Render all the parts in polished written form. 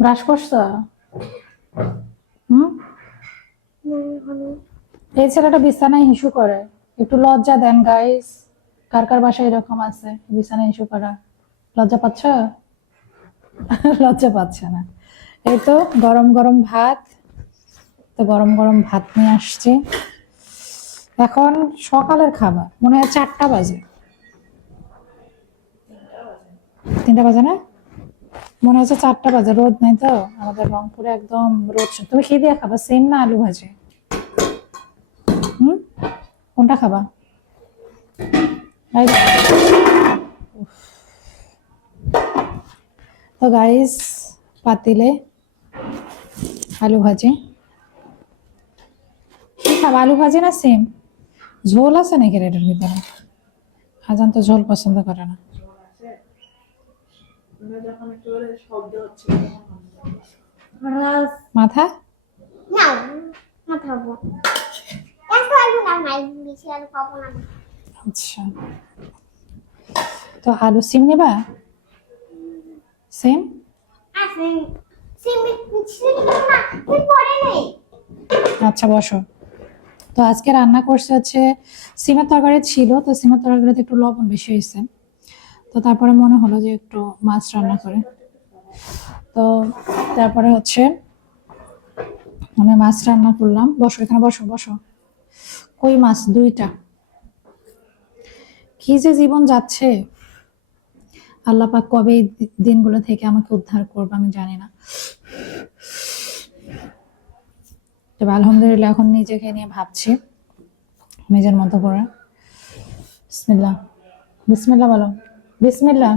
Brush করছো? হুম। এই ছেলেটা বিছানায় হিসু করে, একটু লজ্জা দেন গাইস। কার কার বাসায় এরকম আছে বিছানায় হিসু করা? লজ্জা পাচ্ছ? লজ্জা পাচ্ছে না। এই তো গরম গরম ভাত, তো গরম গরম ভাত নিয়ে আসছি। এখন সকালের খাবার মনে হয় 4টা বাজে। 3টা বাজে না, মনে হচ্ছে 4টা বাজে। রোদ নাই তো আমাদের রংপুরে, একদম রোদ। তুমি কি দিয়ে খাবা, সিম না আলু ভাজি? হুম, কোনটা খাবা? তো গাইস, পাতিলে আলু ভাজি। কি খাবা, আলু ভাজি না সিম? ঝোল আছে নাকি এটার ভিতরে? আজান তো ঝোল পছন্দ করে না। মাথা আচ্ছা, তো আলু সিম নেবা? সিম আচ্ছা, বসো। তো আজকে রান্না করছে হচ্ছে সিমের তরকারি ছিল, তো সিমের তরকারিতে একটু লবণ বেশি হয়েছে, তো তারপরে মনে হলো যে একটু মাছ রান্না করে। তো তারপরে হচ্ছে আমি মাছ রান্না করলাম। বসো এখানে, বসো বসো। কই মাছ 2টা। কি যে জীবন যাচ্ছে, আল্লাহ পাক কবে এই দিনগুলো থেকে আমাকে উদ্ধার করবে আমি জানি না। তবে আলহামদুলিল্লাহ এখন নিজেকে নিয়ে ভাবছি নিজের মতো করে। বিসমিল্লাহ, বিসমিল্লাহ বলো, বিসমিল্লাহ।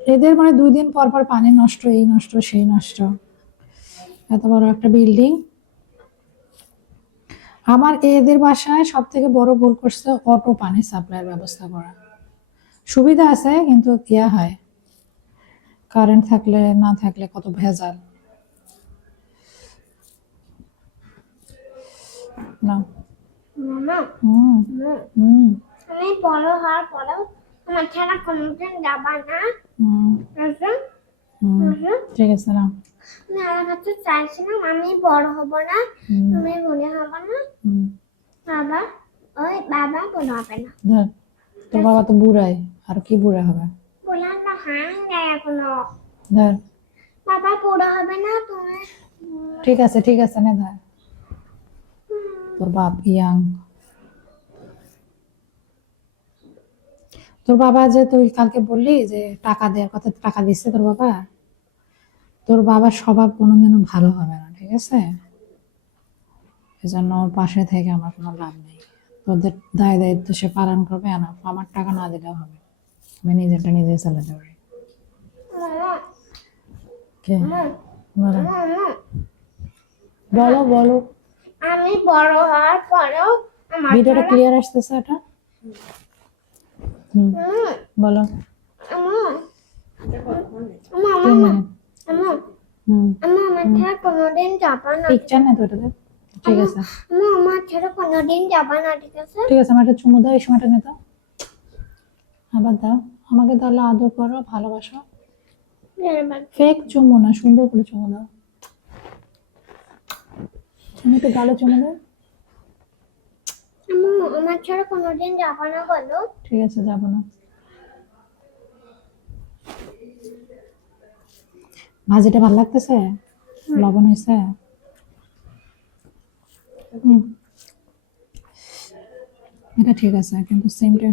এদের মানে 2 দিন পর পর পানি নষ্ট, এই নষ্ট সেই নষ্ট। এত বড় একটা বিল্ডিং। আমার এদের বাসায় সব থেকে বড় ভুল করছে অটো পানি সাপ্লাইয়ের ব্যবস্থা করা। সুবিধা আছে কিন্তু ইয়া হয়, কারেন্ট থাকলে না থাকলে কত ভেজাল না। হুম হুম আমি বড় হওয়ার পরেও আমার ছাড়া কোনোদিন যাবা না। হুম ঠিক আছে না। আমি আমার কাছে চাইছিলাম আমি বড় হব না, তুমি মনে হবে না। বাবা, ওই বাবা বড় হবে না। ধর, তোর বাবা তো বুড়াই, আর কি বুড়া হবে? বললাম না, হাই যায় এখনো। ধর, বাবা বড় হবে না তুমি। ঠিক আছে ঠিক আছে, না ধর। তোর বাপ ইয়াং। তোর বাবা যে তুই কালকে বললি যে টাকা দেওয়ার কথা, টাকা দিচ্ছে তোর বাবা? তোর বাবার স্বভাব কোনোদিনও ভালো হবে না, ঠিক আছে? এজন্য ওর পাশে থেকে আমার কোনো লাভ নেই। তোদের দায় দায়িত্ব সে পালন করবে, না আমার টাকা না দিলেও হবে, আমি নিজেরটা নিজে চালাতে পারি। কে বলো বলো বলো। আমি বড় হওয়ার পরেও আমার ভিডিওটা ছাড়া ক্লিয়ার আসতেছে এটা? বলো। মামা 3 মিনিট। আমার ছাড়া কোনোদিন যাবা না। পিকচার না তো এটাতে? ঠিক আছে আমার ছাড়া কোনোদিন যাবা না, ঠিক আছে? ঠিক আছে, আমার একটা চুমু দাও, এই সময়টা নিতে। আবার দাও, আমাকে তাহলে আদর করো, ভালোবাসো। ফেক চুমু না, সুন্দর করে চুমু দাও। আমি একটু গালে চুমু দাও। আমার ছাড়া কোনোদিন যাবা না বলো। ঠিক আছে, যাবো না। ভাজিটা ভালো লাগতেছে? লবণ হয়েছে? এটা ঠিক আছে, কিন্তু সিমটা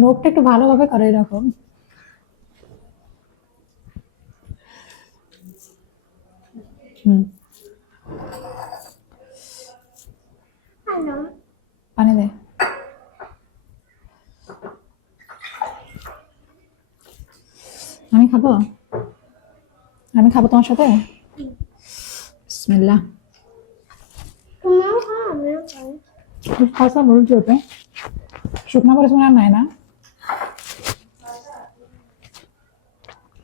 লোকটা একটু ভালোভাবে করে এরকম। হ্যালো, পানি দে। আমি খাবো, আমি খাবো তোমার সাথে। বিসমিল্লাহ। তুমিও খাও আমিও খাই। খাওয়া বলছি ওটা শুকনা মরিচ মনে আর নাই না?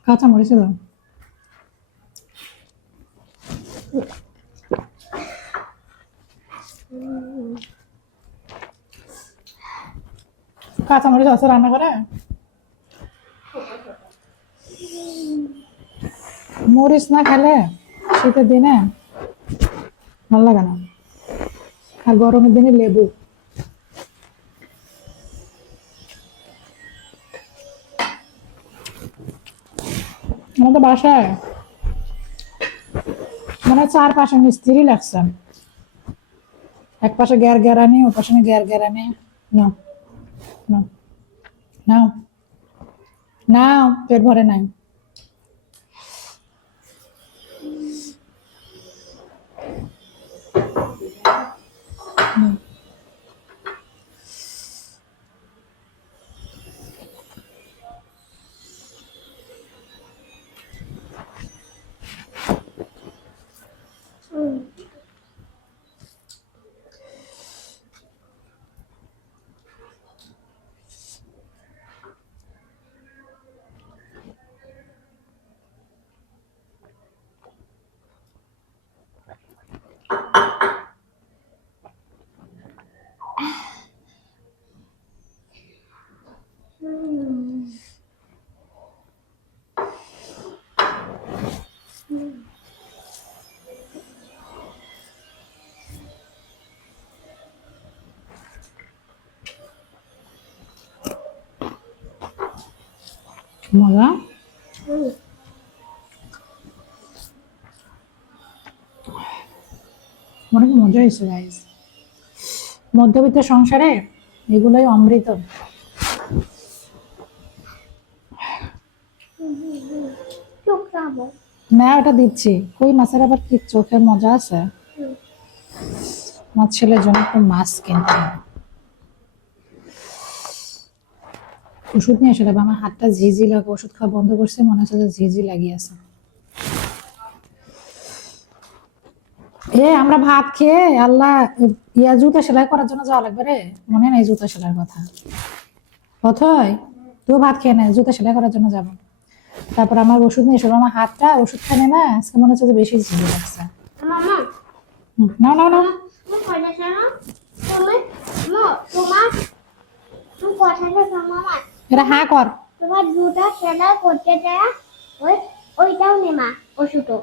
কাঁচা মরিচে দাও। কাঁচামরিচ আছে রান্না করে? মরিচ না খেলে শীতের দিনে ভালো লাগে না, আর গরমের দিনে লেবু। আমাদের বাসায় মানে 4 পাশে মিস্ত্রি লাগছে, এক পাশে গ্যার গ্যারানি, ও পাশে গ্যার গ্যারানি। নাও নাও নাও নাও, পেট ভরে নাই। মজা। অনেক মজা হয়েছে গাইস, মধ্যবিত্ত সংসারে এগুলোই অমৃত। না ওটা দিচ্ছি, কই মাছের আবার কি চোখের মজা আছে? আমার ছেলের জন্য একটু মাছ কিনতে হবে। ওষুধ নিয়ে এসে দেবে, আমার হাতটা ঝিঝি লাগে, ওষুধ খাওয়া বন্ধ করছে, মনে হচ্ছে যে ঝিঝি লাগিয়েছে। আমরা ভাত খেয়ে আল্লাহ জুতা সেলাই করার জন্য যাওয়া লাগবে রে, মনে নেই জুতা সেলাইয়ের কথা? অথয় তুই ভাত খেয়ে নেয়, জুতা সেলাই করার জন্য যাবো। তারপর আমার ওষুধ নিয়ে এসে, আমার হাতটা ওষুধ খানে না, আজকে মনে হচ্ছে যে বেশি ঝিঝি লাগছে। না না না, এটা হ্যাঁ কর। তোমার জুতা সেলাই করতে যায় ওইটাও নেমা ওষুধও।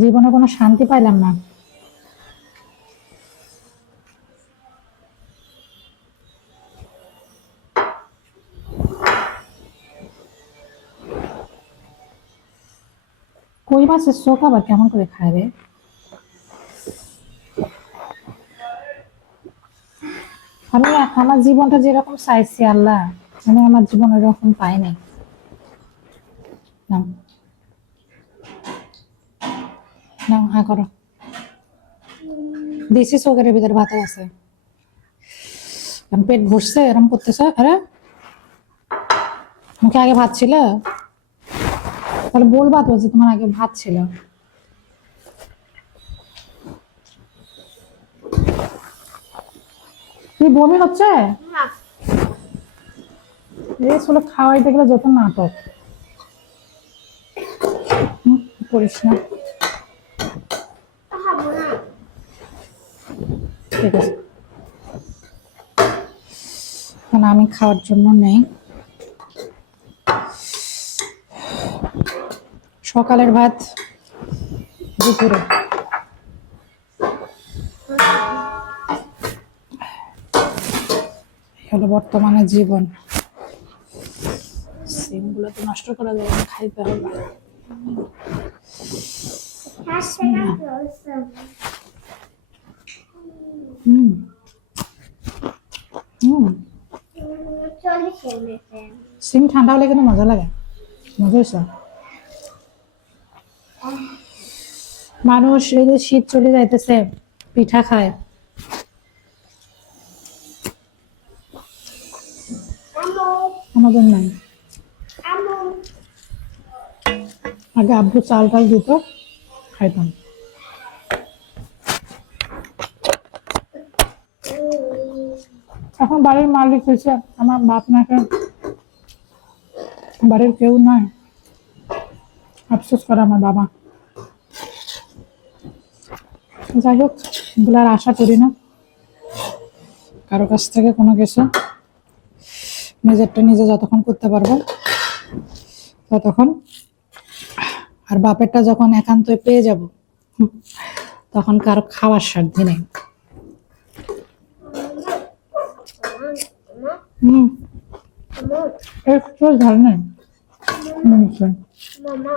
জীবনে কোনো শান্তি পাইলাম না। কই মাছের চোখ আবার কেমন করে খায় রে? আমি আমার জীবনটা যেরকম চাইছি আল্লাহ, আমি আমার জীবন ওইরকম পাই নাই। নাও নাও, হ্যাঁ করো। দিছি চোখের ভিতরে ভাত আছে, পেট ভরছে এরকম করতেছ? আরে মুখে আগে ভাত ছিল, তাহলে বলবা তো যে তোমার আগে ভাত ছিল। কি বমি হচ্ছে? এই ছোট খাওয়াইতে গেলে যত নাটক করিস না। ঠিক আছে, কারণ আমি খাওয়ার জন্য নেই। সকালের ভাত দুপুরে। হলো বর্তমানে জীবন। সিমগুলো তো নষ্ট করা যাবে না, খাইতে হবে। সিম ঠান্ডা হলে কিন্তু মজা লাগে, মজা হয়েছে। মানুষ এই যে শীত চলে যাইতেছে পিঠা খায়, আমাদের নাই। আগে আব্বু চাল টাল দিত, খাইতাম। এখন বাড়ির মালিক হয়েছে আমার বাপ, নাকে বাড়ির কেউ নয়, আফসোস করে আমার বাবা। যাই হোক, এগুলো আর আশা করি না কারো কাছ থেকে কোনো কিছু। নিজেরটা নিজে যতক্ষণ করতে পারবো ততক্ষণ। আর বাপেরটা যখন একান্তই পেয়ে যাব, তখন কারো খাওয়ার সাধ্য নেই। হুম, একটু ঝাল নেই। মামা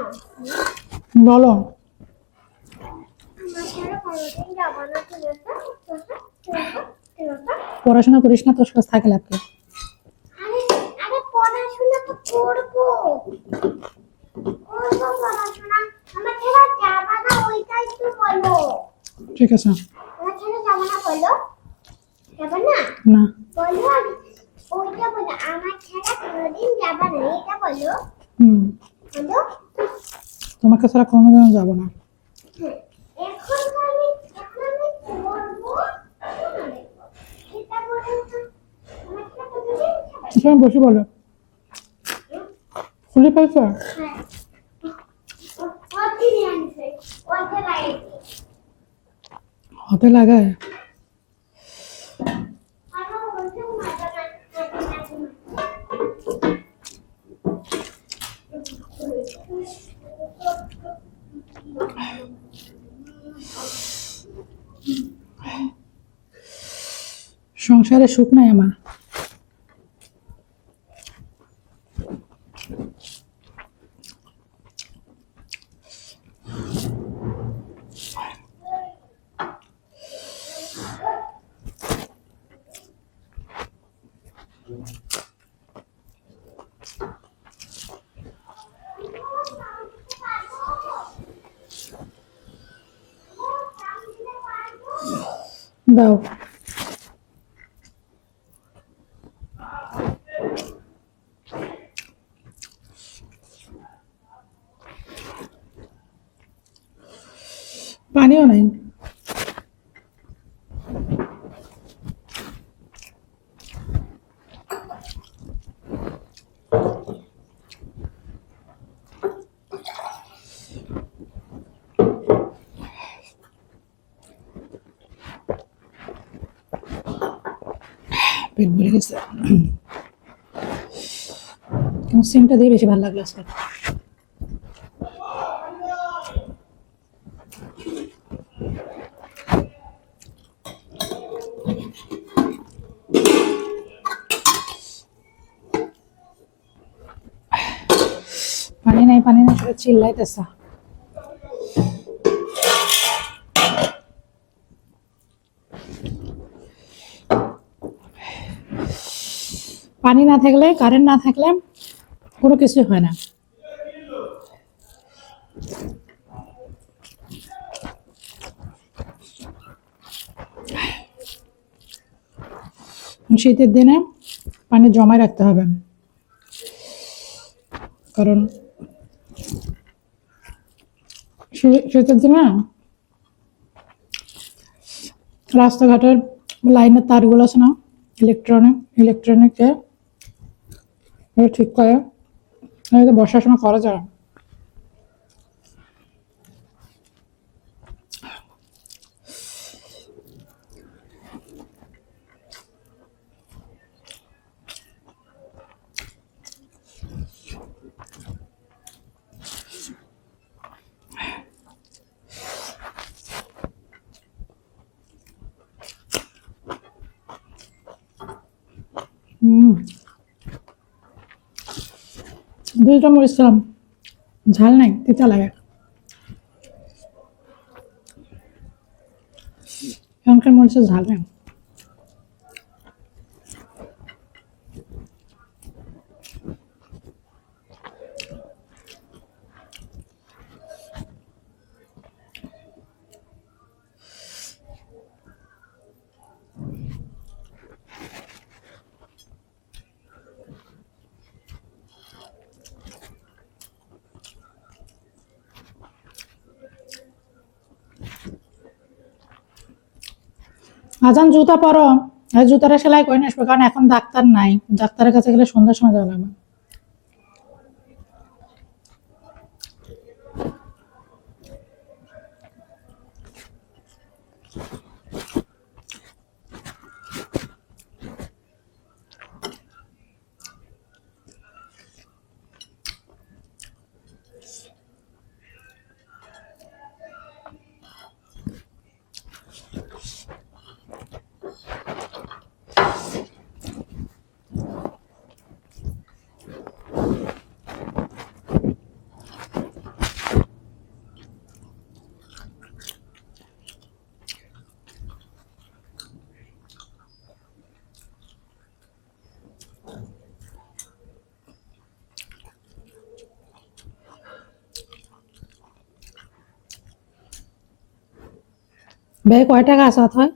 বলো। আমার ছাড়া কোনোদিন যাবো না, ঠিক আছে? ঠিক আছে? পড়াশোনা করিস না, তোর কাছে থাকে লাভ কি? আরে আরে পড়াশোনা তো করবো, করবো পড়াশোনা। আমার ছেলে যাবা না ওইটাই তো বলো। ঠিক আছে। আমার ছেলে যাবা না বলো, যাবা না না, বলো। আমি ওইটা বলো, আমার ছেলে কোনোদিন যাবা না, এটা বলো। হুম, বলো তোমাকে ছাড়া কোনোদিনও যাবো না। হ্যাঁ, এখন আমি করবো, এটা বলো তো। আমার ছেলে কোনোদিন যাবে না। এখানে বসে বলো, খুলে পাইছো? হ্যাঁ, ওটি নিয়ে আনছে, ওইটা লাগিয়েছে। হাতে লাগায়। আমার বলছে মাথা না। সংসারে সুখ নাই আমার। দাও। পানিও নাই। পেট ভরে গেছে। কিন্তু সিমটা দিয়ে বেশি ভালো লাগলো আজকে। পানি নাই, পানি নাই করে চিল্লাইতেছে। পানি না থাকলে, কারেন্ট না থাকলে কোনো কিছু হয় না। শীতের দিনে পানি জমায় রাখতে হবে, কারণ শীতের দিনে রাস্তাঘাটের লাইনের তারগুলো আছে না, ইলেকট্রনিকে ঠিক করে, বর্ষার সময় করা যায়। দুইটা মরিচ খেলাম, ঝাল নাই, তিতা লাগে। এখনকার মরিচের ঝাল নেই। আজান জুতা পরো, আর জুতাটা সেলাই করে নিয়ে আসবে, কারণ এখন ডাক্তার নাই, ডাক্তারের কাছে গেলে সন্ধ্যার সময় যাওয়া লাগবে। ব্যাগে কয় টাকা আছে অথয়?